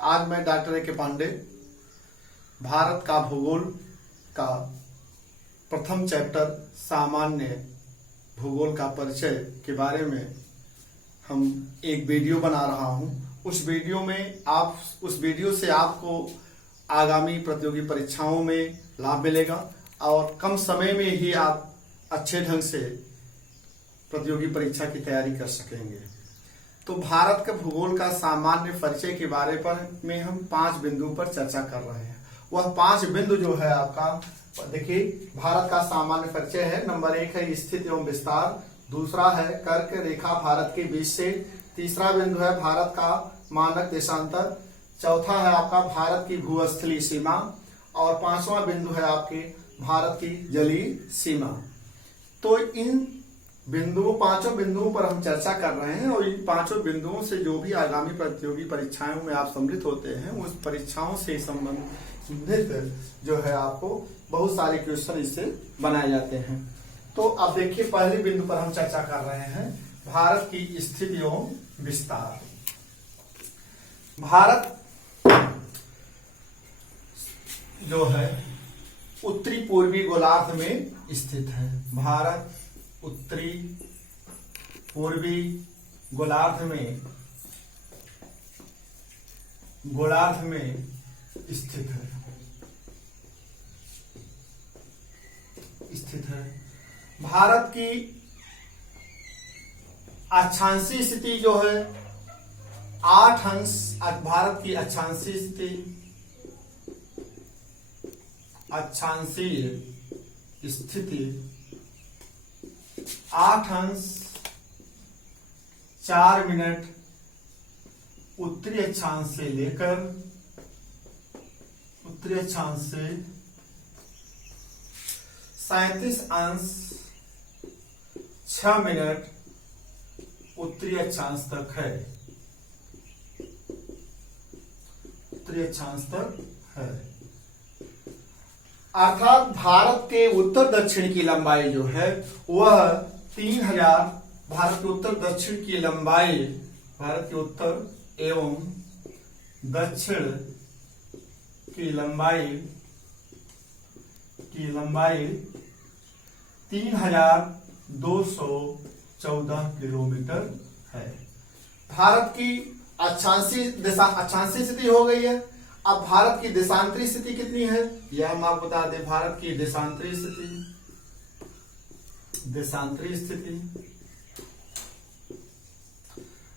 आज मैं doctor A के पांडे भारत का भूगोल का प्रथम चैप्टर सामान्य भूगोल का परिचय के बारे में हम एक वीडियो बना रहा हूं। उस वीडियो से आपको आगामी प्रतियोगी परीक्षाओं में लाभ मिलेगा और कम समय में ही आप अच्छे ढंग से प्रतियोगी परीक्षा की तैयारी कर सकेंगे। तो भारत के भूगोल का सामान्य परिचय के बारे में हम 5 बिंदुओं पर चर्चा कर रहे हैं। वह 5 बिंदु जो है आपका देखिए, भारत का सामान्य परिचय है। नंबर 1 है स्थिति एवं विस्तार, दूसरा है कर्क रेखा भारत के बीच से, तीसरा बिंदु है भारत का मानक देशांतर, चौथा है आपका भारत की भूस्थलीय सीमा और 5वां बिंदु है आपके भारत की जलीय सीमा। तो इन पांचों बिंदुओं पर हम चर्चा कर रहे हैं और इन 5 बिंदुओं से जो भी आगामी प्रतियोगी परीक्षाओं में आप सम्मिलित होते हैं उस परीक्षाओं से संबंधित जो है आपको बहुत सारे क्वेश्चन इससे बनाए जाते हैं। तो अब देखिए, पहले बिंदु पर हम चर्चा कर रहे हैं भारत की स्थिति एवं विस्तार। भारत जो है उत्तरी पूर्वी गोलार्ध में स्थित है। भारत उत्तरी पूर्वी गोलार्ध में स्थित है। भारत की अक्षांशीय स्थिति जो है 8 अंश, भारत की अक्षांशीय स्थिति 8 अंश 4 मिनट उत्तरी अक्षांश से लेकर 37 अंश 6 मिनट उत्तरी अक्षांश तक है। अर्थात भारत के उत्तर दक्षिण की लंबाई जो है वह 3000, भारत के उत्तर दक्षिण की लंबाई, भारत के उत्तर एवं दक्षिण की लंबाई 3214 किलोमीटर है। भारत की अक्षांशीय स्थिति हो गई है। अब भारत की देशांतरी स्थिति कितनी है यह हम आपको बता दें। भारत की देशांतरी स्थिति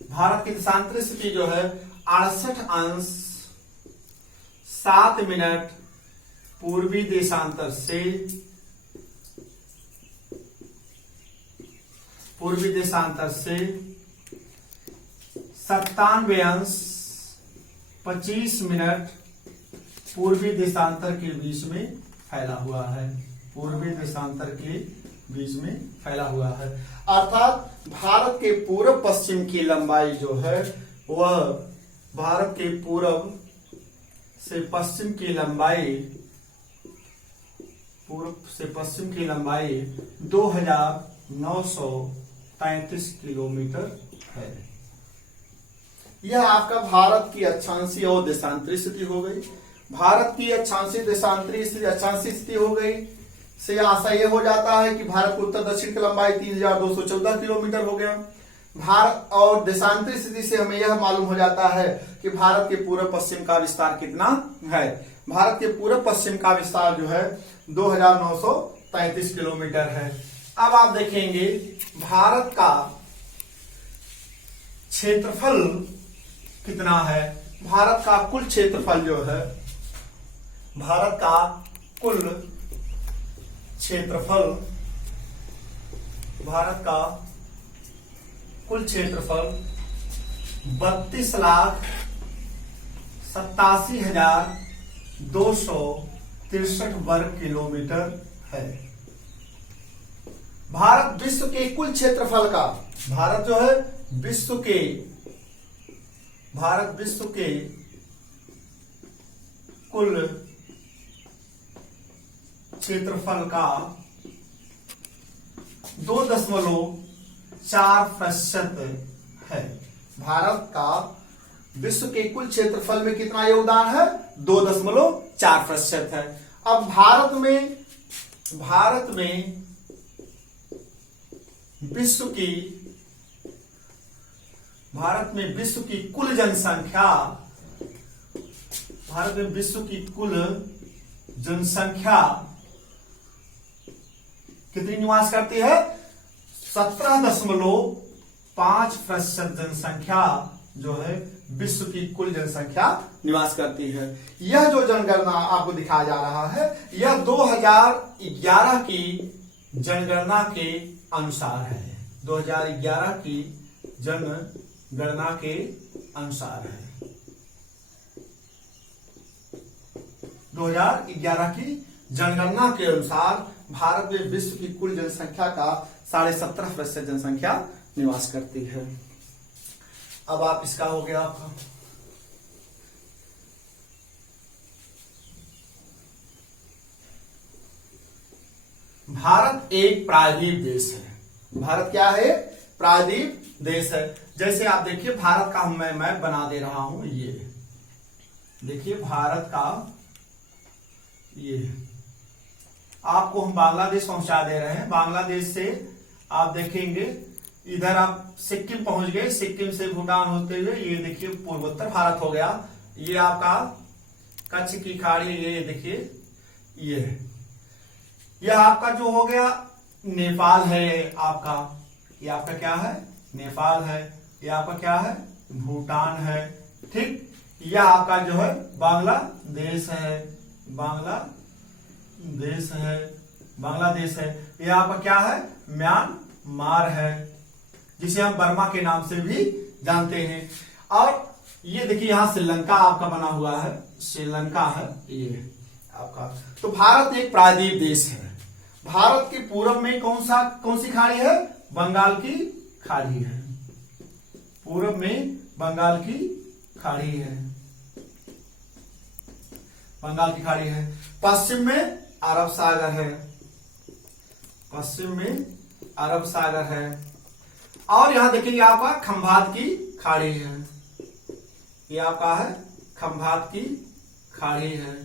भारत की देशांतरी स्थिति जो है 68 अंश 7 मिनट पूर्वी देशांतर से 97 अंश 25 मिनट पूर्वी देशांतर के बीच में फैला हुआ है। अर्थात भारत के पूर्व पश्चिम की लंबाई जो है वह भारत के पूर्व से पश्चिम की लंबाई 2933 किलोमीटर है। यह आपका भारत की अक्षांशीय और देशांतरी स्थिति हो गई। भारत की अक्षांशीय स्थिति हो गई से आशा यह हो जाता है कि भारत को उत्तर दक्षिण की लंबाई 3214 किलोमीटर हो गया। भारत और देशांतरी स्थिति से हमें यह मालूम हो जाता है कि भारत के पूर्व पश्चिम का विस्तार कितना है। भारत के पूर्व पश्चिम का विस्तार जो है 2933 किलोमीटर है। अब आप देखेंगे भारत का क्षेत्रफल कितना है। भारत का कुल क्षेत्रफल जो है, भारत का कुल क्षेत्रफल 32,87,263 वर्ग किलोमीटर है। भारत विश्व के कुल क्षेत्रफल का, भारत जो है विश्व के कुल क्षेत्रफल का 2.4% है। भारत का विश्व के कुल क्षेत्रफल में कितना योगदान है? 2.4% है। अब भारत में विश्व की कुल जनसंख्या कितनी निवास करती है? 17.5% जनसंख्या जो है विश्व की कुल जनसंख्या निवास करती है। यह जो जनगणना आपको दिखाया जा रहा है, यह 2011 की जनगणना के अनुसार है। 2011 की जनगणना के अनुसार है। 2011 की जनगणना के अनुसार भारत में विश्व की कुल जनसंख्या का 17.5% जनसंख्या निवास करती है। अब आप इसका हो गया आपका। भारत एक प्रायद्वीप देश है। भारत क्या है? प्रायद्वीप देश है। जैसे आप देखिए भारत का मैं मैप बना दे रहा हूं। ये देखिए भारत का ये आपको हम बांग्लादेश पहुंचा दे रहे हैं। बांग्लादेश से आप देखेंगे इधर आप सिक्किम पहुंच गए, सिक्किम से भूटान होते हुए ये देखिए पूर्वोत्तर भारत हो गया। ये आपका कच्छ की खाड़ी, ये देखिए यह आपका जो हो गया नेपाल है आपका। ये आपका क्या है? नेपाल है। ये आपका क्या है? भूटान है। ठीक, यह आपका जो है बांग्लादेश है। बांग्लादेश है। यह आपका क्या है? म्यांमार है, जिसे हम बर्मा के नाम से भी जानते हैं। और ये देखिए यहां श्रीलंका आपका बना हुआ है, श्रीलंका है ये आपका। तो भारत एक प्रायद्वीप देश है। भारत के पूर्व में कौन सी खाड़ी है? बंगाल की खाड़ी है। पूर्व में बंगाल की खाड़ी है। बंगाल की खाड़ी है। पश्चिम में अरब सागर है। पश्चिम में अरब सागर है। और यहां देखिए आपका खंभात की खाड़ी है। ये आपका है खंभात की खाड़ी है।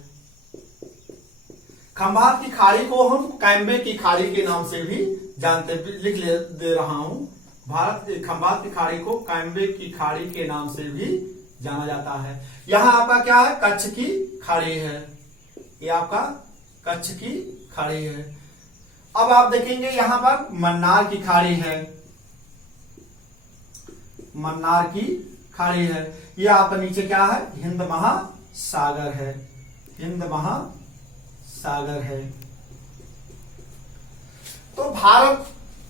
खंभात की खाड़ी को हम कैम्बे की खाड़ी के नाम से भी जानते, दे रहा हूं। भारत खंभात की खाड़ी को कैम्बे की खाड़ी के नाम से भी जाना जाता है। यहां आपका क्या है? कच्छ की खाड़ी है। ये आपका कच्छ की खाड़ी है। अब आप देखेंगे यहां पर मन्नार की खाड़ी है। मन्नार की खाड़ी है। ये आपका नीचे क्या है? हिंद महासागर है। हिंद महासागर है। तो भारत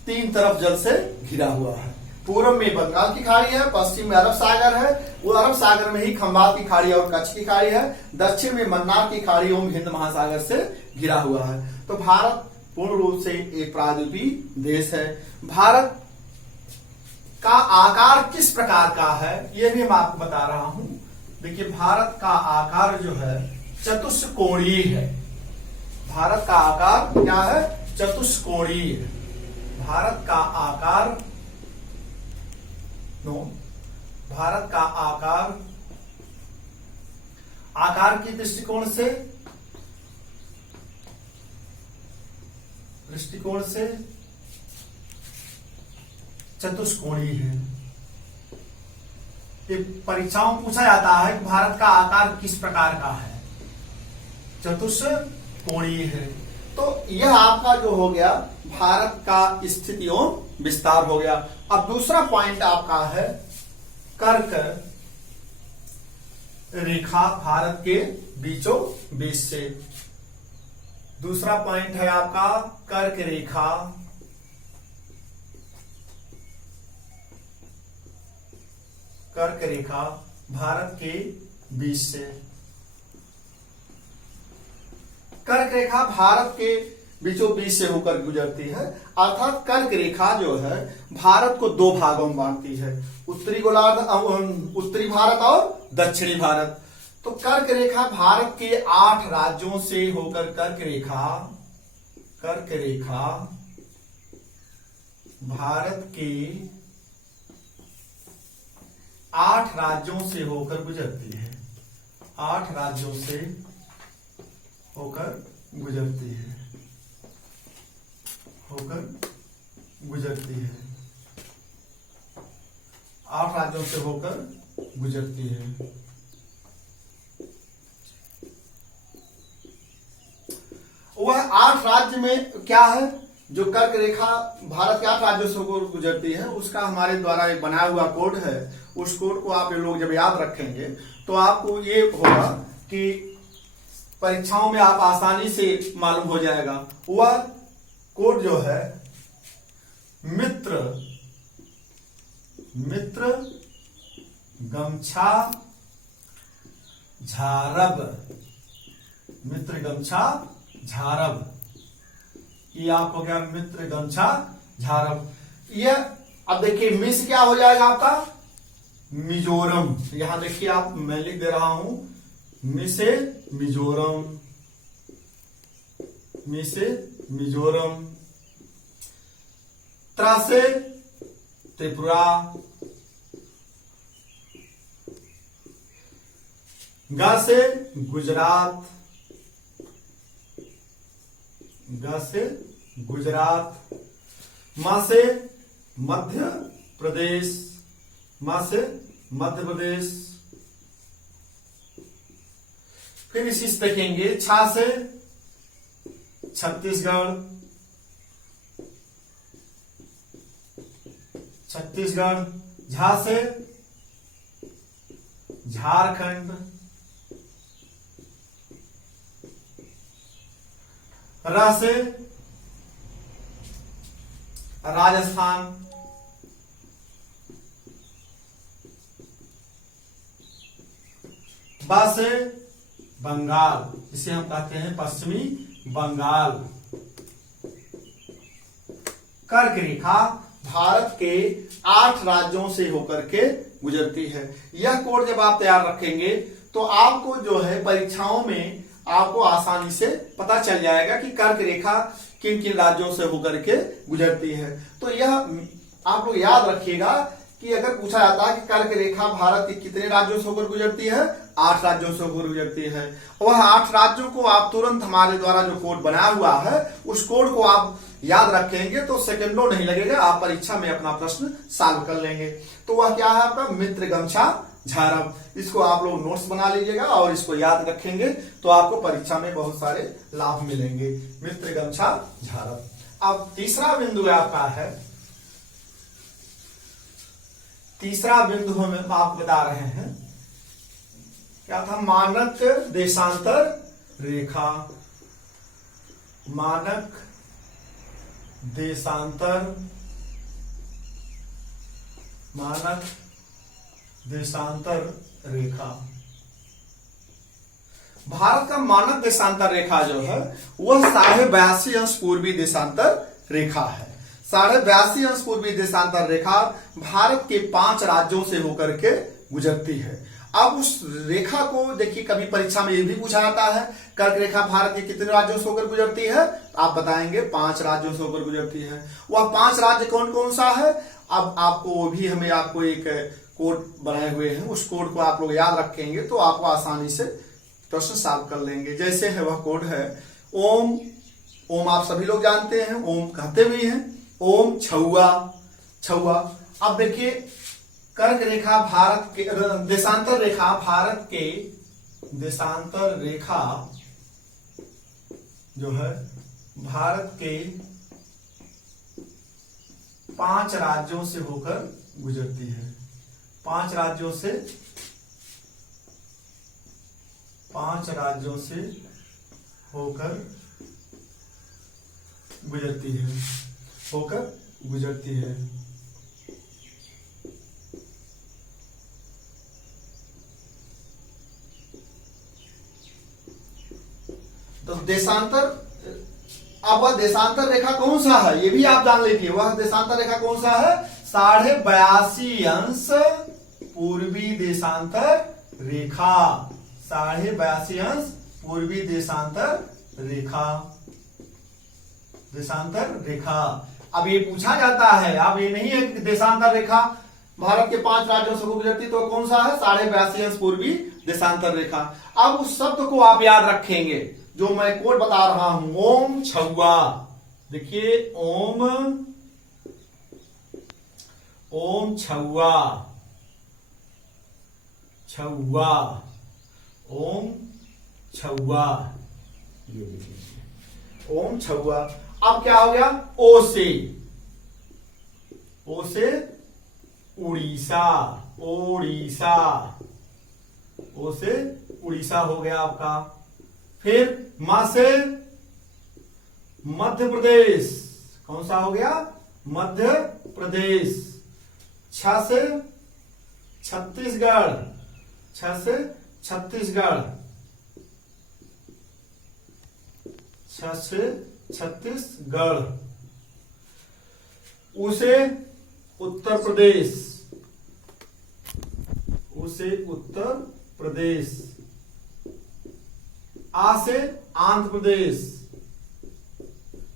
तीन तरफ जल से घिरा हुआ है। पूर्व में बंगाल की खाड़ी है, पश्चिम में अरब सागर है, वो अरब सागर में ही खंभात की खाड़ी और कच्छ की खाड़ी है, दक्षिण में मन्नार की खाड़ी और हिंद महासागर से घिरा हुआ है। तो भारत पूर्ण रूप से एक प्रायद्वीपीय देश है। भारत का आकार किस प्रकार का है यह भी मैं आपको बता रहा हूं। देखिए भारत का आकार जो है चतुष्कोणीय है। भारत का आकार क्या है? चतुष्कोणीय। भारत का आकार भारत का आकार की दृष्टिकोण से चतुष्कोणीय है। ये परीक्षाओं में पूछा जाता है कि भारत का आकार किस प्रकार का है? चतुष्कोणीय है। तो यह आपका जो हो गया भारत का स्थिति और विस्तार हो गया। अब दूसरा पॉइंट आपका है कर्क रेखा भारत के बीचों बीच से। दूसरा पॉइंट है आपका कर्क रेखा भारत के बीच से। कर्क रेखा भारत के बीचों बीच से होकर गुजरती है। अर्थात कर्क रेखा जो है भारत को दो भागों में बांटती है, उत्तरी गोलार्ध, उत्तरी भारत और दक्षिणी भारत। तो कर्क रेखा भारत के 8 राज्यों से होकर कर्क रेखा भारत के 8 राज्यों से होकर गुजरती है, 8 राज्यों से होकर गुजरती है, होकर गुजरती है, 8 राज्यों से होकर गुजरती है। वह 8 राज्य में क्या है, जो कर्क रेखा भारत के 8 राज्यों से होकर गुजरती है, उसका हमारे द्वारा एक बनाया हुआ कोड है। उस कोड को आप लोग जब याद रखेंगे तो आपको ये होगा कि परीक्षाओं में आप आसानी से मालूम हो जाएगा। वह कोड जो है मित्र गमछा झारब, मित्र गमछा झारब, ये आप हो गया मित्र गमछा झारब। ये अब देखिए मिस क्या हो जाएगा आपका मिजोरम। यहां देखिए आप मैं लिख दे रहा हूं मिसे मिजोरम, मिसे मिजोरम। त्रा से त्रिपुरा, ग से गुजरात, ग से गुजरात। म से मध्य प्रदेश, म से मध्य प्रदेश। फिर इसी से देखेंगे छ से छत्तीसगढ़, छत्तीसगढ़। झा से झारखंड, र से राजस्थान, ब से बंगाल, जिसे हम कहते हैं पश्चिमी बंगाल। कर्क रेखा भारत के 8 राज्यों से होकर के गुजरती है। यह कोड जब आप तैयार रखेंगे तो आपको जो है परीक्षाओं में आपको आसानी से पता चल जाएगा कि कर्क रेखा किन किन राज्यों से होकर के गुजरती है। तो यह आप लोग याद रखिएगा कि अगर पूछा जाता है कि कर्क रेखा भारत के कितने राज्यों से होकर गुजरती है, 8 राज्यों से होकर गुजरती है। वह 8 राज्यों को आप तुरंत हमारे द्वारा जो कोड बनाया हुआ है उस कोड को आप याद रखेंगे तो सेकंडों नहीं लगेगा, आप परीक्षा में अपना प्रश्न सॉल्व कर लेंगे। तो वह क्या है आपका मित्र गमछा झारब। इसको आप लोग नोट्स बना लीजिएगा और इसको याद रखेंगे तो आपको परीक्षा में बहुत सारे लाभ मिलेंगे। मित्र गमछा झारब। अब तीसरा बिंदु आपका है, तीसरा बिंदु हम आप बता रहे हैं क्या था, मानक देशांतर रेखा, मानक देशांतर, मानक देशांतर रेखा। भारत का मानक देशांतर रेखा जो है वह 82.5 पूर्वी देशांतर रेखा है। 82.5 पूर्वी देशांतर रेखा भारत के 5 राज्यों से होकर के गुजरती है। अब उस रेखा को देखिए कभी परीक्षा में ये भी पूछा जाता है कर्क रेखा भारत के कितने राज्यों से होकर गुजरती है, आप बताएंगे 5 राज्यों से होकर गुजरती है। वह 5 राज्य कौन कौन सा है, अब आपको वो भी हमें आपको एक कोड बनाए हुए हैं, उस कोड को आप लोग याद रखेंगे तो आपको आसानी से प्रश्न सॉल्व कर लेंगे। जैसे है वह कोड है ओम, ओम आप सभी लोग जानते हैं, ओम कहते भी हैं, ओम छुआ, छुआ। अब देखिए कर्क रेखा भारत के देशांतर रेखा, भारत के देशांतर रेखा जो है भारत के 5 राज्यों से होकर गुजरती है। 5 राज्यों से, 5 राज्यों से होकर गुजरती है, होकर गुजरती है। तो देशांतर, अब वह देशांतर रेखा कौन सा है ये भी आप जान लीजिए। वह देशांतर रेखा कौन सा है, 82.5 पूर्वी देशांतर रेखा, 82.5 पूर्वी देशांतर रेखा, देशांतर रेखा। अब ये पूछा जाता है, अब ये नहीं है कि देशांतर रेखा भारत के 5 राज्यों से गुजरती, तो कौन सा है? 82.5 अंश पूर्वी देशांतर रेखा। अब उस शब्द को आप याद रखेंगे जो मैं कोड बता रहा हूं, ओम छुआ। देखिए ओम छुआ, छुआ, ओम छुआ, ये लिख लीजिए ओम छुआ। अब क्या हो गया? ओ से उड़ीसा, ओडिशा, ओ से उड़ीसा हो गया आपका। फिर म से मध्य प्रदेश, कौन सा हो गया? मध्य प्रदेश। छ से छत्तीसगढ़, छ से छत्तीसगढ़, छ से छत्तीसगढ़। उ से उत्तर प्रदेश, उ से उत्तर प्रदेश। आ से आंध्र प्रदेश,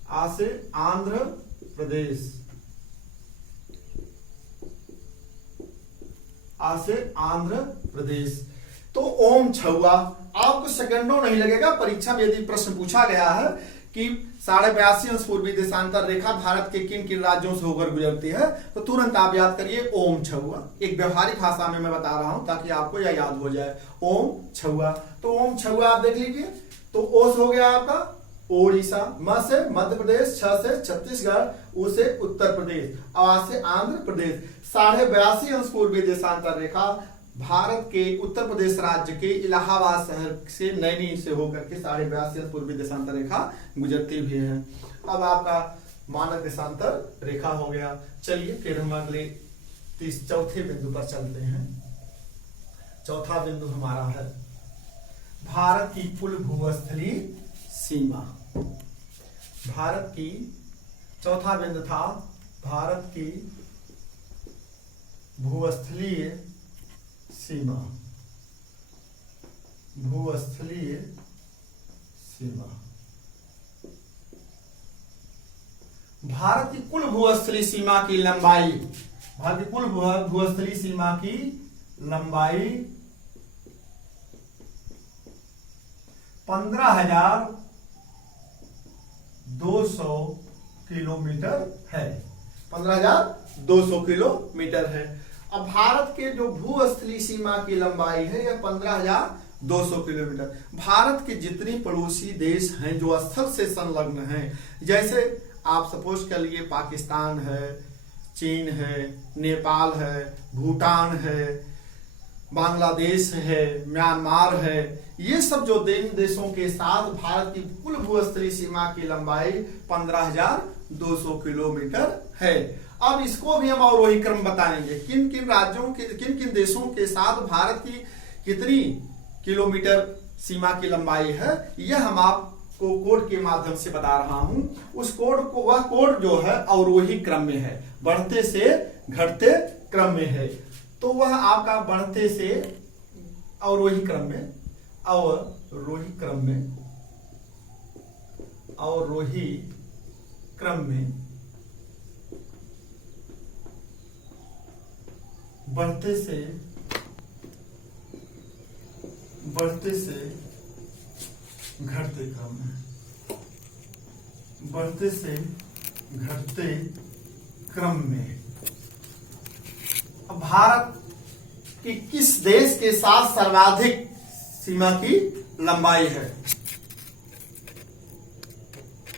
आ से आंध्र प्रदेश, आ से आंध्र प्रदेश। तो ओम छुआ। आपको सेकंडों नहीं लगेगा, परीक्षा में यदि प्रश्न पूछा गया है कि 82.5 अंश पूर्वी देशांतर रेखा भारत के किन किन राज्यों से होकर गुजरती है, तो तुरंत आप याद करिए ओम छुआ। एक व्यवहारिक भाषा में मैं बता रहा हूं ताकि आपको यह याद हो जाए, ओम छुआ। तो ओम छुआ आप देख लीजिए। तो ओ से हो गया आपका ओडिशा, म से मध्य प्रदेश, छ से छत्तीसगढ़, उ से उत्तर प्रदेश, आ से आंध्र प्रदेश। 82.5 अंश पूर्वी देशांतर रेखा भारत के उत्तर प्रदेश राज्य के इलाहाबाद शहर से, नैनी से होकर के 82.5 अंश पूर्वी देशांतर रेखा गुजरती भी है। अब आपका मानक देशांतर रेखा हो गया। चलिए फिर हम अगले चौथे बिंदु पर चलते हैं। चौथा बिंदु हमारा है भारत की कुल भूस्थलीय सीमा। भारत की, चौथा बिंदु था भारत की भूस्थलीय सीमा, भूस्थलीय सीमा। भारत की कुल भूस्थलीय सीमा की लंबाई, भारत की कुल भूस्थलीय सीमा की लंबाई 15,200 किलोमीटर है। 15,200 किलोमीटर है। अब भारत के जो भूस्थलीय सीमा की लंबाई है यह 15,200 किलोमीटर। भारत के जितने पड़ोसी देश हैं जो स्थल से संलग्न हैं, जैसे आप सपोज कर लिए पाकिस्तान है, चीन है, नेपाल है, भूटान है, बांग्लादेश है, म्यांमार है, ये सब जो देशों के साथ भारत की कुल भूस्थलीय सीमा की लंबाई 15,200 किलोमीटर है। अब इसको भी हम अवरोही क्रम बताएंगे, किन किन राज्यों के, किन किन देशों के साथ भारत की कितनी किलोमीटर सीमा की लंबाई है, यह हम आपको कोड के माध्यम से बता रहा हूं। उस कोड को, वह कोड जो है अवरोही क्रम में है, बढ़ते से घटते क्रम में है। तो वह आपका बढ़ते से अवरोही क्रम में, अवरोही क्रम में, अवरोही क्रम में बढ़ते से घटते क्रम में, बढ़ते से घटते क्रम में। भारत की किस देश के साथ सर्वाधिक सीमा की लंबाई है?